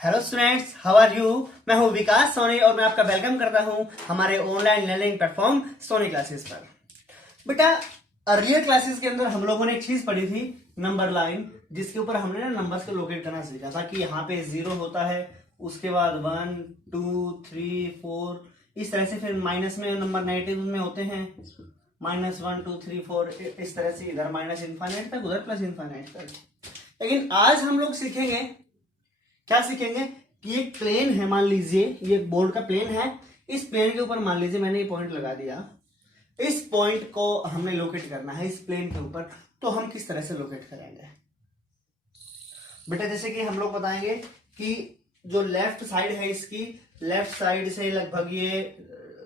Hello students, how are you. मैं हूं विकास सोनी और मैं आपका वेलकम करता हूं हमारे online learning platform Soni classes पर। बेटा, अर्लियर क्लासेस के अंदर हम लोगों ने एक चीज पढ़ी थी, नंबर लाइन, जिसके ऊपर हमने ना नंबर्स को लोकेट करना सीखा था कि यहाँ पे 0 होता है, उसके बाद 1 2 3 4 इस तरह से, फिर माइनस में नंबर नेगेटिव में होते हैं, -1 2 3 4 इस तरह से, इधर माइनस इनफाइनाइट तक, उधर प्लस इनफाइनाइट तक। लेकिन आज हम लोग सीखेंगे, क्या सीखेंगे कि एक प्लेन है, मान लीजिए ये बोर्ड का प्लेन है, इस प्लेन के ऊपर मान लीजिए मैंने ये पॉइंट लगा दिया, इस पॉइंट को हमने लोकेट करना है इस प्लेन के ऊपर, तो हम किस तरह से लोकेट करेंगे बेटा। जैसे कि हम लोग बताएंगे कि जो लेफ्ट साइड है इसकी, लेफ्ट साइड से लगभग ये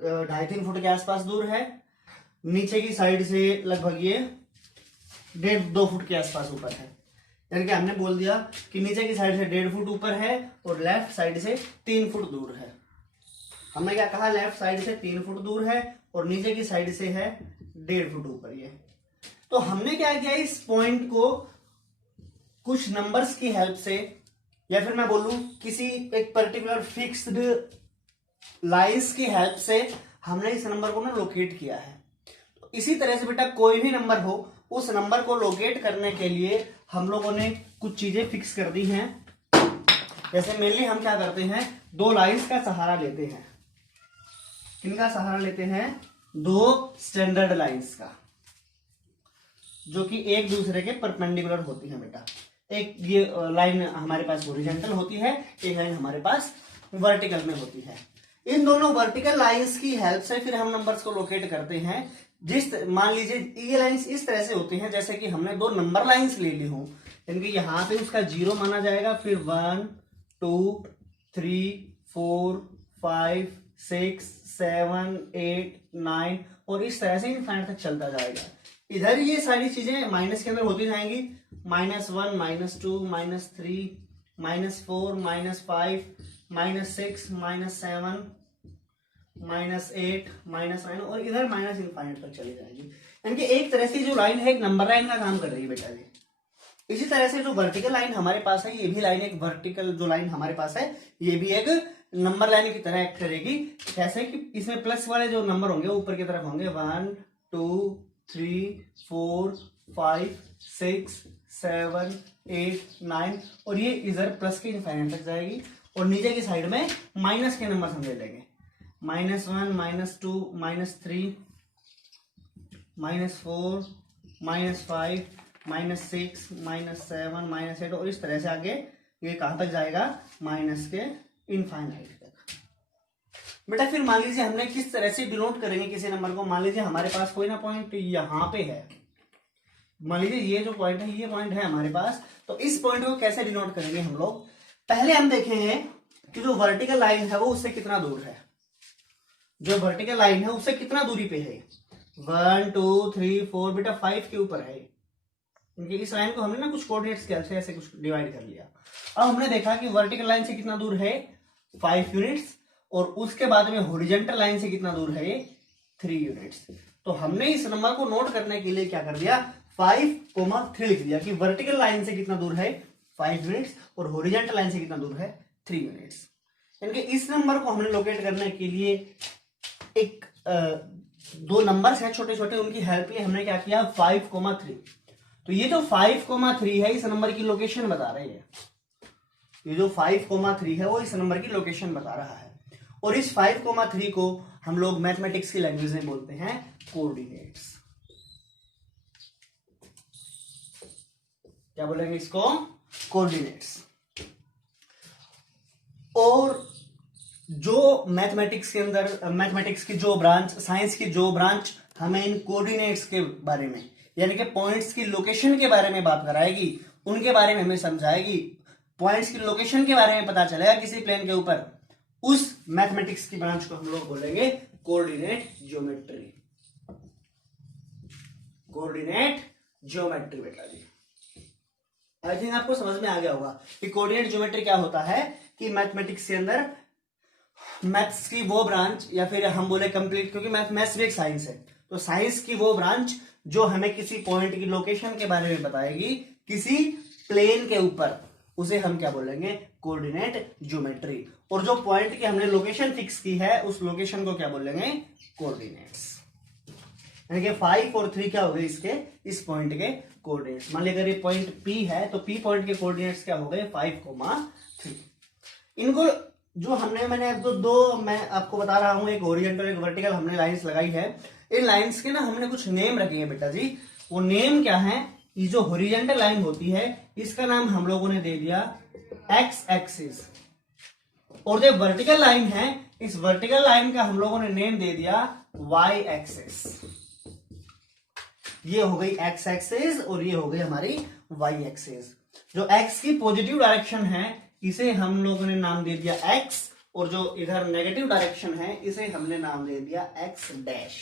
2.5-3 फुट के आसपास दूर है, नीचे की साइड से लगभग ये 1.5-2 फुट के आसपास ऊपर है। यानी कि हमने बोल दिया कि नीचे की साइड से 1.5 फुट ऊपर है और लेफ्ट साइड से 3 फुट दूर है। हमने क्या कहा, लेफ्ट साइड से 3 फुट दूर है और नीचे की साइड से है 1.5 फुट ऊपर ये। तो हमने क्या किया, इस पॉइंट को कुछ नंबर्स की हेल्प से, या फिर मैं बोलूं किसी एक पर्टिकुलर फिक्स्ड लाइंस की हेल्प से हमने इस नंबर को ना लोकेट किया है। तो इसी तरह से बेटा, कोई भी नंबर हो, उस नंबर को लोकेट करने के लिए हम लोगों ने कुछ चीजें फिक्स कर दी हैं। जैसे मेनली हम क्या करते हैं, 2 लाइंस का सहारा लेते हैं। किनका सहारा लेते हैं? 2 स्टैंडर्ड लाइंस का, जो कि एक दूसरे के परपेंडिकुलर होती हैं बेटा। एक ये लाइन हमारे पास हॉरिजॉन्टल होती है, एक लाइन हमारे पास वर्टिकल में होती है। इन दोनों वर्टिकल लाइंस की हेल्प से फिर हम नंबर्स को लोकेट करते हैं। मान लीजिए ये लाइंस इस तरह से होती हैं, जैसे कि हमने 2 नंबर लाइंस ले ली हो, यानी कि यहां पे उसका 0 माना जाएगा, फिर 1 2 3 4 5 6 7 8 9 और इस तरह से इनफाइनाइट तक चलता जाएगा। इधर ये सारी चीजें माइनस के अंदर होती जाएंगी, -1 -2 -3 -4 -5 -6 -7 -8 -9 और इधर माइनस इनफाइनाइट तक चली जाएगी। यानी कि एक तरह से जो लाइन है, एक नंबर लाइन का काम कर रही है बेटा जी। इसी तरह से जो वर्टिकल लाइन हमारे पास है, ये भी लाइन एक वर्टिकल जो लाइन हमारे पास है, ये भी एक नंबर लाइन की तरह एक्ट करेगी। कैसे कि इसमें प्लस वाले जो नंबर होंगे ऊपर की तरफ होंगे, 1 2 3 4 5 6 7 8 9 और ये इधर प्लस के इनफाइनाइट तक जाएगी और नीचे की साइड में माइनस के नंबर हम ले लेंगे, -1 -2 -3 -4 -5 -6 -7 -8 और इस तरह से आगे ये कहां तक जाएगा, माइनस के इनफाइनाइट तक। बेटा फिर मान लीजिए हमने किस तरह से डिनोट करेंगे किसी नंबर को। मान लीजिए हमारे पास कोई ना पॉइंट यहां पे है, मान लीजिए ये जो पॉइंट है, ये पॉइंट है हमारे पास, तो इस पॉइंट को कैसे डिनोट करेंगे हम लोग। पहले हम देखेंगे कि जो वर्टिकल लाइन है वो उससे कितना दूर है, जो वर्टिकल लाइन है उससे कितना दूरी पे है। 1 2 3 4 बेटा 5 के ऊपर है, क्योंकि इस लाइन को हमने ना कुछ कोऑर्डिनेट्स के से ऐसे कुछ डिवाइड कर लिया। अब हमने देखा कि वर्टिकल लाइन से कितना दूर है, 5 यूनिट्स, और उसके बाद में हॉरिजॉन्टल लाइन से कितना दूर है, 3 यूनिट्स। तो हमने इस नंबर को नोट करने के लिए क्या कर दिया, 5,3 लिख दिया कि वर्टिकल लाइन से कितना दूर है, 5 यूनिट्स, और हॉरिजॉन्टल लाइन से कितना दूर है, 3 यूनिट्स। यानी कि इस नंबर को हमने लोकेट करने के लिए एक 2 नंबर्स हैं छोटे छोटे, उनकी हेल्प लिए हमने क्या किया, 5,3। तो ये जो 5,3 है, इस नंबर की लोकेशन बता रही है। ये जो 5,3 है वो इस नंबर की लोकेशन बता रहा है। और इस 5,3 को हम लोग मैथमेटिक्स की लैंग्वेज में बोलते हैं कोऑर्डिनेट्स। क्या बोलेंगे इसको, कोऑर्डिनेट्स। और जो मैथमेटिक्स के अंदर, मैथमेटिक्स की जो ब्रांच, साइंस की जो ब्रांच हमें इन कोऑर्डिनेट्स के बारे में, यानी कि पॉइंट्स की लोकेशन के बारे में बात कराएगी, उनके बारे में हमें समझाएगी, पॉइंट्स की लोकेशन के बारे में पता चलेगा किसी प्लेन के ऊपर, उस मैथमेटिक्स की ब्रांच को हम लोग बोलेंगे कोऑर्डिनेट ज्योमेट्री। कोऑर्डिनेट ज्योमेट्री बेटा जी, आई थिंक आपको समझ में आ गया होगा कि कोऑर्डिनेट ज्योमेट्री क्या होता है। कि मैथमेटिक्स के अंदर मैथ्स की वो ब्रांच, या फिर हम बोले कंप्लीट, क्योंकि मैथ्स भी एक साइंस है, तो साइंस की वो ब्रांच जो हमें किसी पॉइंट की लोकेशन के बारे में बताएगी किसी प्लेन के ऊपर, उसे हम क्या बोलेंगे, कोऑर्डिनेट ज्योमेट्री। और जो पॉइंट की हमने लोकेशन फिक्स की है उस लोकेशन को क्या बोलेंगे, कोऑर्डिनेट्स। यानी कि 5 और 3 क्या हो गए इसके, इस पॉइंट के कोऑर्डिनेट्स। मान लीजिए अगर ये पॉइंट P है तो P पॉइंट के कोऑर्डिनेट्स क्या हो गए, 5,3। इनको जो मैंने दो मैं आपको बता रहा हूं, एक ओरिएंटल एक वर्टिकल हमने लाइंस लगाई है। इन लाइंस के ना हमने कुछ नेम रखे हैं बेटा जी। वो नेम क्या है, ये जो हॉरिजॉन्टल लाइन होती है इसका नाम हम लोगों ने दे दिया एक्स एक्सिस, और जो वर्टिकल लाइन है इस वर्टिकल लाइन का हम लोगों ने नेम दे दिया वाई एक्सिस। ये हो गई एक्स एक्सिस और ये हो गई हमारी वाई एक्सिस। जो एक्स की पॉजिटिव डायरेक्शन है इसे हम लोगों ने नाम दे दिया एक्स, और जो इधर नेगेटिव डायरेक्शन है इसे हमने नाम दे दिया एक्स डैश।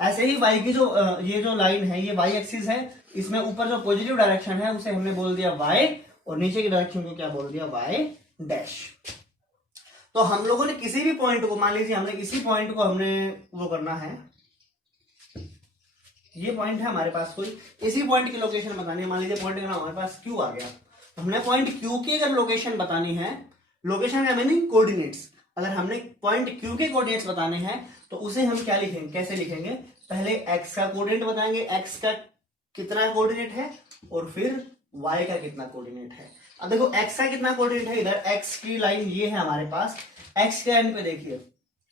ऐसे ही वाई की जो ये जो लाइन है ये वाई एक्सिस है, इसमें ऊपर जो पॉजिटिव डायरेक्शन है उसे हमने बोल दिया वाई, और नीचे की डायरेक्शन को क्या बोल दिया, वाई डैश। तो हम लोगों ने किसी भी पॉइंट को, मान लीजिए हमने इसी पॉइंट को हमने वो करना है, ये पॉइंट है हमारे पास कोई, इसी पॉइंट की लोकेशन बतानी है। मान लीजिए पॉइंट का नाम हमारे पास क्यू आ गया, तो हमने पॉइंट क्यू की अगर लोकेशन बतानी है, लोकेशन का मीनिंग कोऑर्डिनेट्स, अगर हमने पॉइंट क्यू के कोऑर्डिनेट्स बताने हैं तो उसे हम क्या लिखेंगे, कैसे लिखेंगे, पहले एक्स का कोऑर्डिनेट बताएंगे, एक्स का कितना कोऑर्डिनेट है, और फिर वाई का कितना कोऑर्डिनेट है। अब देखो एक्स का कितना कोऑर्डिनेट है, इधर एक्स की लाइन ये है हमारे पास, एक्स के एंड पे देखिए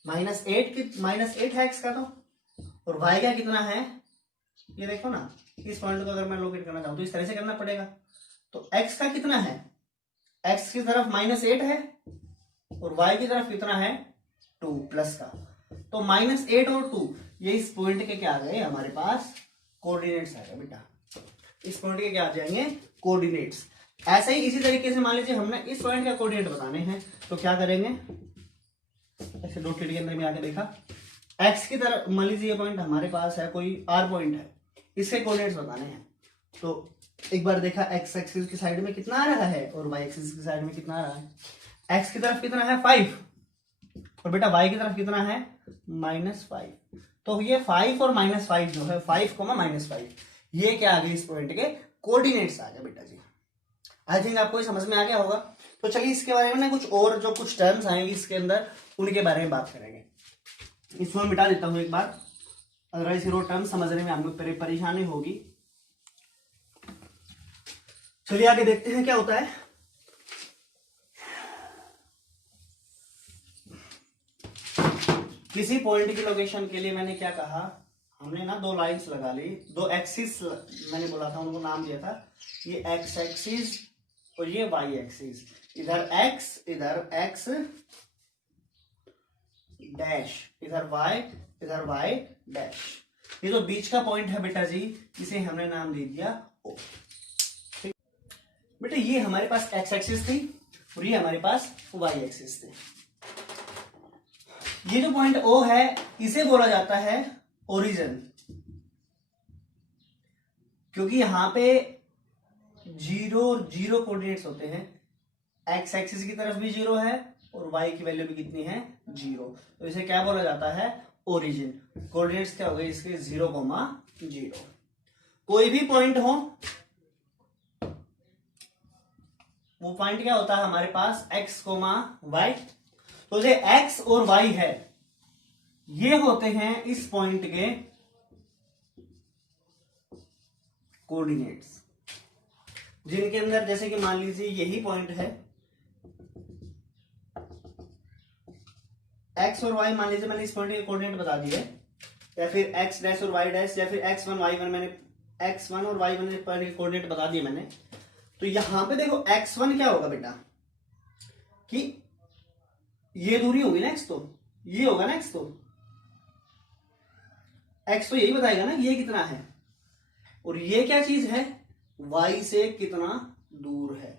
-8 है एक्स का, तो और वाई का कितना है, ये देखो ना, इस पॉइंट को अगर मैं लोकेट करना चाहूं तो इस तरह से करना पड़ेगा। तो x का कितना है, x की तरफ -8 है और y की तरफ कितना है 2 प्लस का, तो -8 और 2 ये इस पॉइंट के क्या आ गए हमारे पास, कोऑर्डिनेट्स आ गए बेटा। इस पॉइंट के क्या आ जाएंगे, कोऑर्डिनेट्स। ऐसे ही इसी तरीके से मान लीजिए हमने इस पॉइंट का कोऑर्डिनेट बताने हैं तो क्या करेंगे, ऐसे डॉटेड के अंदर में आके देखा, x की तरफ मान लीजिए ये पॉइंट हमारे पास है, कोई r पॉइंट है, इसके कोऑर्डिनेट्स बताने हैं। तो एक बार देखा x एक्सिस की साइड में कितना आ रहा है और y एक्सिस की साइड में कितना आ रहा है। x की तरफ कितना है 5 और बेटा y की तरफ कितना है -5। तो ये 5 और -5 जो है 5, -5 ये क्या आ गई, इस पॉइंट के कोऑर्डिनेट्स आ गए बेटा जी। आई थिंक आपको ये समझ में आ गया होगा। तो चलिए इसके बारे में ना कुछ और जो कुछ टर्म्स आएंगे इसके अंदर उनके बारे में बात करेंगे। इसको मैं मिटा देता हूं एक बार, अदरवाइज हीरो टर्म समझने में आपको परेशानी होगी। चलिए आगे देखते हैं क्या होता है। किसी पॉइंट की लोकेशन के लिए मैंने क्या कहा, हमने ना दो लाइंस लगा ली, दो एक्सिस मैंने बोला था, उनको नाम दिया था, ये एक्स एक्सिस और ये वाई एक्सिस। इधर एक्स डैश, इधर वाई डैश। ये जो बीच का पॉइंट है बेटा जी इसे हमने नाम दे दिया ओ। ठीक बेटा, ये हमारे पास एक्स एक्सिस थी और ये हमारे पास वाई एक्सिस थी। ये जो पॉइंट ओ है इसे बोला जाता है ओरिजिन, क्योंकि यहां पे 0 कोऑर्डिनेट्स होते हैं। एक्स एक्सिस की तरफ भी 0 है और वाई की वैल्यू भी कितनी है 0, तो इसे क्या बोला जाता है ओरिजिन। कोऑर्डिनेट्स क्या हो गए इसके 0,0। कोई भी पॉइंट हो, वो पॉइंट क्या होता है हमारे पास x, y। तो जो x और y है ये होते हैं इस पॉइंट के कोऑर्डिनेट्स, जिनके अंदर जैसे कि मान लीजिए यही पॉइंट है x और y, मान लीजिए मैंने इस पॉइंट के कोऑर्डिनेट बता दिए, या फिर x डैश और y डैश, या फिर x1 y1, मैंने x1 और y1 पॉइंट के कोऑर्डिनेट बता दिए मैंने। तो यहां पे देखो x1 क्या होगा बेटा, कि ये दूरी होगी ना x, तो ये होगा ना x, तो x तो यही बताएगा ना ये कितना है, और ये क्या चीज है y से कितना दूर है।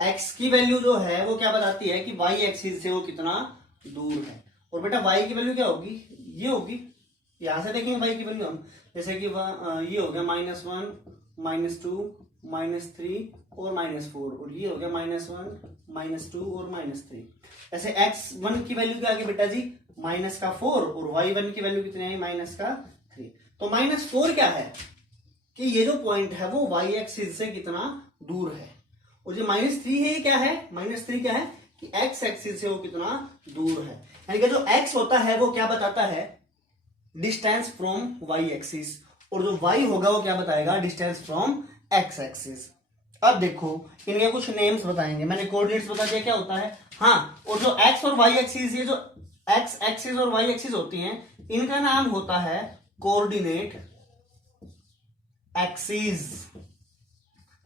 x की वैल्यू जो है वो क्या बताती है कि y एक्सिस से वो कितना दूर है, और बेटा y की वैल्यू क्या होगी, ये होगी। यहां से देखेंगे y की वैल्यू हम, जैसे कि ये हो गया -1, -2, -3 और -4, और ये हो गया -1, -2 और -3। ऐसे x1 की वैल्यू क्या आ गई बेटा जी -4, और y1 की वैल्यू कितनी आई -3। तो -4 क्या है कि ये जो पॉइंट है वो y एक्सिस से कितना दूर है, और जो -3 है ये क्या है, -3 क्या है कि x एक्सिस से वो कितना दूर है, यानी कि जो x होता है वो क्या बताता है, डिस्टेंस फ्रॉम y एक्सिस, और जो y होगा वो क्या बताएगा, डिस्टेंस फ्रॉम x एक्सिस। अब देखो इनके कुछ नेम्स बताएंगे, मैंने कोऑर्डिनेट्स बता दिया क्या होता है, हाँ, और जो x और y एक्सिस, ये जो x एक्सिस और y एक्सिस होती हैं इनका नाम होता है कोऑर्डिनेट एक्सिस।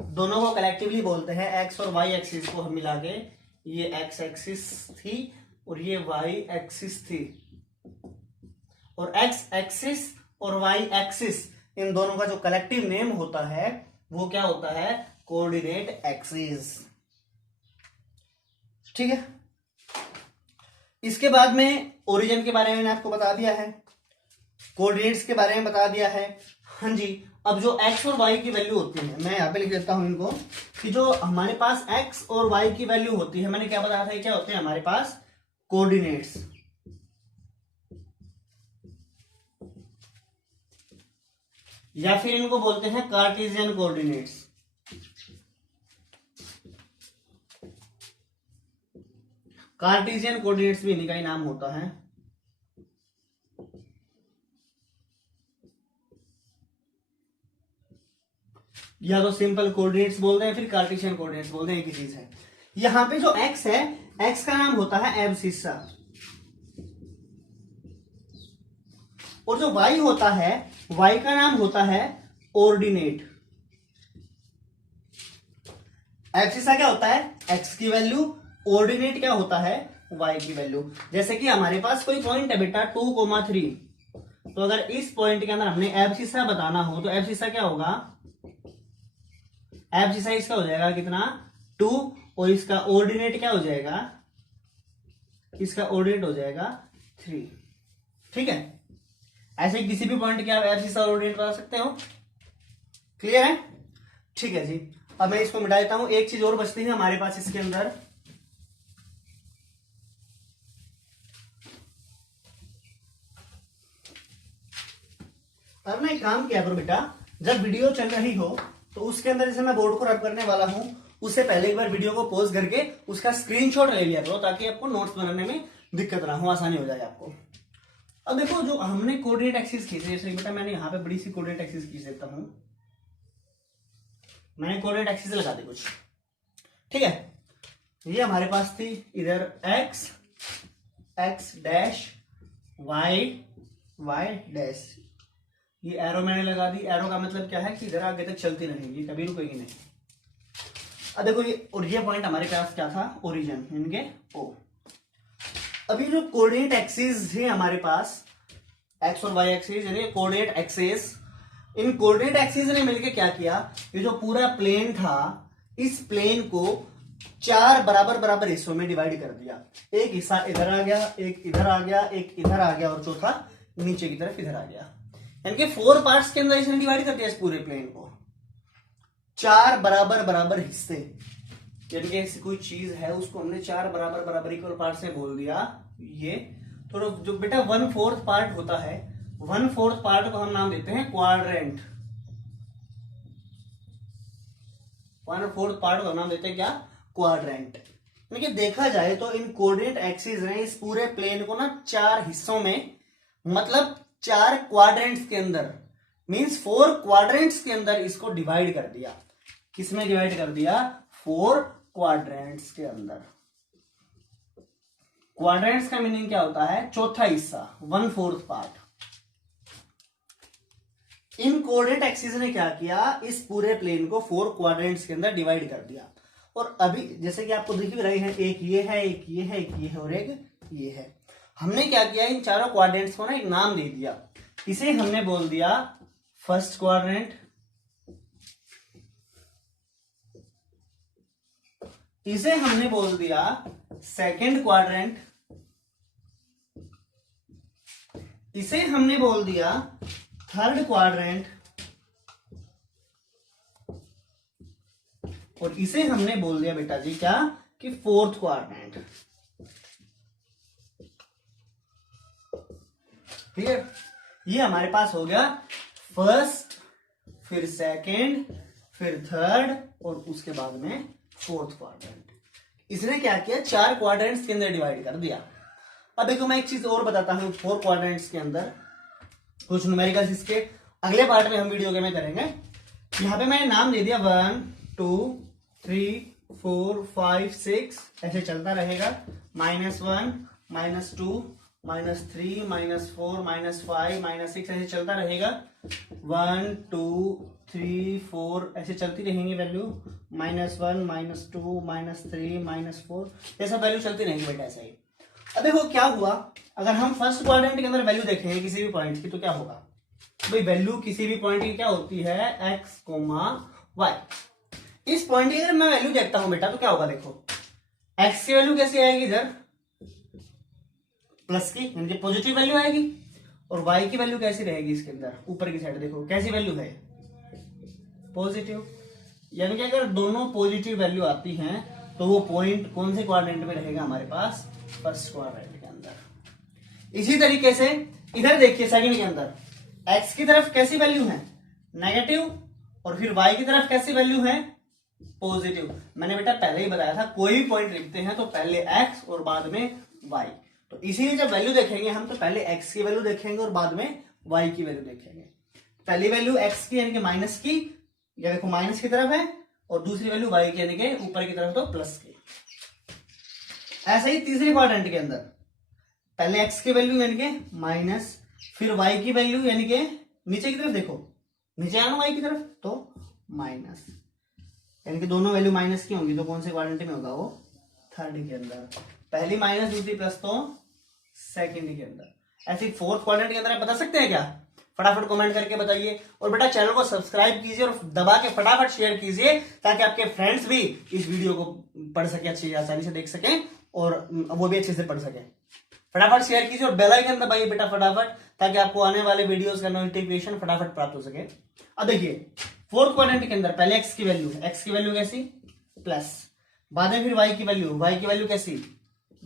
दोनों को कलेक्टिवली बोलते हैं, x और y एक्सिस को हम मिला के, ये x एक्सिस थी और ये y एक्सिस थी, और x एक्सिस और y एक्सिस इन दोनों का जो कलेक्टिव नेम होता है वो क्या होता है, कोऑर्डिनेट एक्सिस। ठीक है, इसके बाद में ओरिजिन के बारे में मैंने आपको बता दिया है, कोऑर्डिनेट्स के बारे में बता दिया है। हाँ जी, अब जो x और y की वैल्यू होती है, मैं यहाँ पे लिख देता हूं इनको, कि जो हमारे पास x और y की वैल्यू होती है, मैंने क्या बताया था, क्या होते हैं हमारे पास कोऑर्डिनेट्स, या फिर इनको बोलते हैं कार्टेशियन कोऑर्डिनेट्स। कार्टेशियन कोऑर्डिनेट्स भी इन्हीं का ही नाम होता है। या तो सिंपल कोऑर्डिनेट्स बोलते हैं, फिर कार्टेशियन कोऑर्डिनेट्स बोलते हैं, एक ही चीज है। यहां पे जो x है, x का नाम होता है एब्सिसा, और जो y होता है, y का नाम होता है ऑर्डिनेट। एब्सिसा क्या होता है, x की वैल्यू, ऑर्डिनेट क्या होता है, y की वैल्यू। जैसे कि हमारे पास कोई पॉइंट है बेटा 2,3, तो अगर इस पॉइंट के अंदर हमने एब्सिसा बताना हो तो एब्सिसा क्या होगा, एब्सिसा इसका हो जाएगा कितना 2, और इसका ऑर्डिनेट क्या हो जाएगा, इसका ऑर्डिनेट हो जाएगा 3। ठीक है, ऐसे किसी भी पॉइंट के आप एब्सिसा और ऑर्डिनेट बता सकते हो। क्लियर है, ठीक है जी। अब मैं इसको मिटा देता हूं, एक चीज और बचती है हमारे पास इसके अंदर, अब मैं एक काम किया करो बेटा, जब वीडियो चल रही हो तो उसके अंदर जैसे मैं बोर्ड को रब करने वाला हूं, उससे पहले एक बार वीडियो को पॉज करके उसका स्क्रीनशॉट ले लिया करो, ताकि आपको नोट्स बनाने में दिक्कत ना हो, आसानी हो जाए आपको। अब देखो जो हमने कोऑर्डिनेट एक्सिस खींचे, जैसे बेटा मैंने यहाँ पे बड़ी सी कोऑर्डिनेट एक्सिस खींच देता हूं, मैंने कोऑर्डिनेट एक्सिस लगा दी कुछ। ठीक है, ये हमारे पास थी इधर x, x dash, y, y dash, ये एरो मैंने लगा दी। एरो का मतलब क्या है कि इधर आगे तक चलती रहेगी, कभी रुकेगी नहीं। अब देखो ये, और ये पॉइंट हमारे पास क्या था, ओरिजिन, इनके ओ। अभी जो कोऑर्डिनेट एक्सिस है हमारे पास, एक्स और वाई एक्सिस, यानी कोऑर्डिनेट एक्सिस, इन कोऑर्डिनेट एक्सिस ने मिलकर क्या किया, ये जो पूरा प्लेन था, इस प्लेन को 4 बराबर बराबर हिस्सों में डिवाइड कर दिया। एक हिस्सा इधर आ गया, एक इधर आ गया, एक इधर आ गया, और चौथा नीचे की तरफ इधर आ गया, यानी कि 4 पार्ट्स के अंदर इसने डिवाइड कर दिया इस पूरे प्लेन को, 4 बराबर बराबर हिस्से, यानी कि ऐसी कोई चीज है उसको हमने 4 बराबर बराबर इक्वल पार्ट में बोल दिया। ये तो जो बेटा 1/4 पार्ट होता है, 1/4 पार्ट को हम नाम देते हैं क्वाड्रेंट। 1/4 पार्ट को हम नाम देते हैं क्या, क्वाड्रेंट। यानी कि देखा जाए तो इन कोऑर्डिनेट एक्सिस ने इस पूरे प्लेन को ना 4 हिस्सों में, मतलब 4 क्वाड्रेंट्स के अंदर, मींस 4 क्वाड्रेंट्स के अंदर इसको डिवाइड कर दिया। किसमें डिवाइड कर दिया, 4 क्वाड्रेंट्स के अंदर। क्वाड्रेंट्स का मीनिंग क्या होता है, चौथा हिस्सा, 1/4 पार्ट। इन कोऑर्डिनेट एक्सिस ने क्या किया, इस पूरे प्लेन को 4 क्वाड्रेंट्स के अंदर डिवाइड कर दिया। और अभी जैसे कि आपको दिख भी रही है, एक ये है, एक ये है, एक ये है, और एक ये है। हमने क्या किया, इन चारों क्वाड्रेंट्स को ना एक नाम दे दिया। इसे हमने बोल दिया फर्स्ट क्वाड्रेंट, इसे हमने बोल दिया सेकंड क्वाड्रेंट, इसे हमने बोल दिया थर्ड क्वाड्रेंट, और इसे हमने बोल दिया बेटा जी क्या, कि फोर्थ क्वाड्रेंट। क्लियर, ये हमारे पास हो गया फर्स्ट, फिर सेकंड, फिर थर्ड, और उसके बाद में फोर्थ क्वाड्रेंट। इसने क्या किया, 4 क्वाड्रेंट्स के अंदर डिवाइड कर दिया। अब देखो मैं एक चीज और बताता हूं, 4 क्वाड्रेंट्स के अंदर कुछ न्यूमेरिकल्स इसके अगले पार्ट में हम वीडियो के में करेंगे। यहाँ पे मैंने नाम दे दिया 1 2 3 4 5 6, ऐसे चलता रहेगा। -1 -2 -3 -4 -5 -6 ऐसे चलता रहेगा। 1 2 3 4 ऐसे चलती रहेंगी वैल्यू, -1 -2 -3 -4 ये सब वैल्यू चलती रहेंगी बेटा ऐसा ही। अब देखो क्या हुआ, अगर हम फर्स्ट क्वाड्रेंट के अंदर वैल्यू देखेंगे किसी भी पॉइंट की तो क्या होगा भाई, वैल्यू किसी भी पॉइंट की क्या होती है, x, y। इस पॉइंट की अगर मैं वैल्यू देखता हूं बेटा तो क्या होगा, देखो x की वैल्यू कैसी आएगी, इधर प्लस की यानी कि पॉजिटिव वैल्यू आएगी, और y की वैल्यू कैसी रहेगी इसके अंदर, ऊपर की साइड देखो कैसी वैल्यू है, पॉजिटिव। यानी कि अगर दोनों पॉजिटिव वैल्यू आती हैं तो वो पॉइंट कौन से क्वाड्रेंट में रहेगा, हमारे पास फर्स्ट क्वाड्रेंट के अंदर। इसी तरीके से इधर देखिए सेकंड के अंदर x की तरफ कैसी वैल्यू है, नेगेटिव, और फिर y की तरफ कैसी वैल्यू है, पॉजिटिव। मैंने बेटा पहले ही बताया था कोई भी पॉइंट लिखते हैं तो पहले x और बाद में y। तो इसीलिए जब वैल्यू देखेंगे हम तो पहले x की वैल्यू देखेंगे और बाद में y की वैल्यू देखेंगे। पहली वैल्यू x की यानी कि माइनस की, या देखो माइनस की तरफ है, और दूसरी वैल्यू y की यानी कि ऊपर की तरफ तो प्लस की। ऐसे ही तीसरे क्वाड्रेंट के अंदर पहले x की वैल्यू यानी कि माइनस, फिर y की वैल्यू यानी कि नीचे की तरफ देखो, नीचे आना y की तरफ तो माइनस, यानी कि दोनों वैल्यू माइनस की होंगी तो कौन से क्वाड्रेंट में होगा, वो थर्ड के अंदर। पहली माइनस दूसरी प्लस तो सेकंड के अंदर। ऐसे फोर्थ क्वाड्रेंट के अंदर आप बता सकते हैं क्या, फटाफट कमेंट करके बताइए। और बेटा चैनल को सब्सक्राइब कीजिए और दबा के फटाफट शेयर कीजिए ताकि आपके फ्रेंड्स भी इस वीडियो को पढ़ सके, अच्छी आसानी से देख सकें और वो भी अच्छे से पढ़ सके। फटाफट शेयर कीजिए और बेल आइकन दबाइए बेटा फटाफट, ताकि आपको आने वाले वीडियोस का नोटिफिकेशन फटाफट प्राप्त हो सके। अब देखिए फोर्थ क्वाड्रेंट के अंदर पहले x की वैल्यू, x की वैल्यू कैसी, प्लस, बाद में फिर y की वैल्यू कैसी,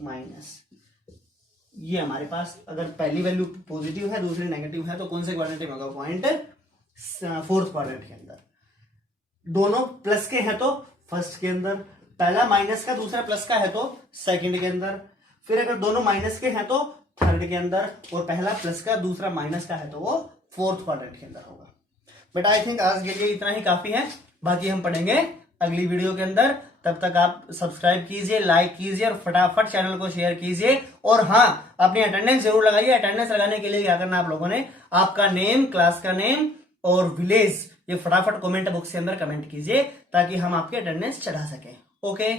माइनस। ये हमारे पास अगर पहली वैल्यू पॉजिटिव है दूसरी नेगेटिव है तो कौन से क्वाड्रेंट में होगा, पॉइंट फोर्थ क्वाड्रेंट के अंदर। दोनों प्लस के हैं तो फर्स्ट के अंदर, पहला माइनस का दूसरा प्लस का है तो सेकंड के अंदर, फिर अगर दोनों माइनस के हैं तो थर्ड के अंदर, और पहला प्लस का दूसरा माइनस का है तो वो फोर्थ क्वाड्रेंट के अंदर होगा। बट आई थिंक आज के लिए इतना ही काफी है, बाकी हम पढ़ेंगे अगली वीडियो के अंदर। तब तक आप सब्सक्राइब कीजिए, लाइक कीजिए और फटाफट चैनल को शेयर कीजिए। और हाँ, अपनी अटेंडेंस जरूर लगाइए। अटेंडेंस लगाने के लिए क्या करना आप लोगों ने, आपका नेम, क्लास का नेम और विलेज ये फटाफट कमेंट बॉक्स के अंदर कमेंट कीजिए ताकि हम आपकी अटेंडेंस चढ़ा सके। ओके।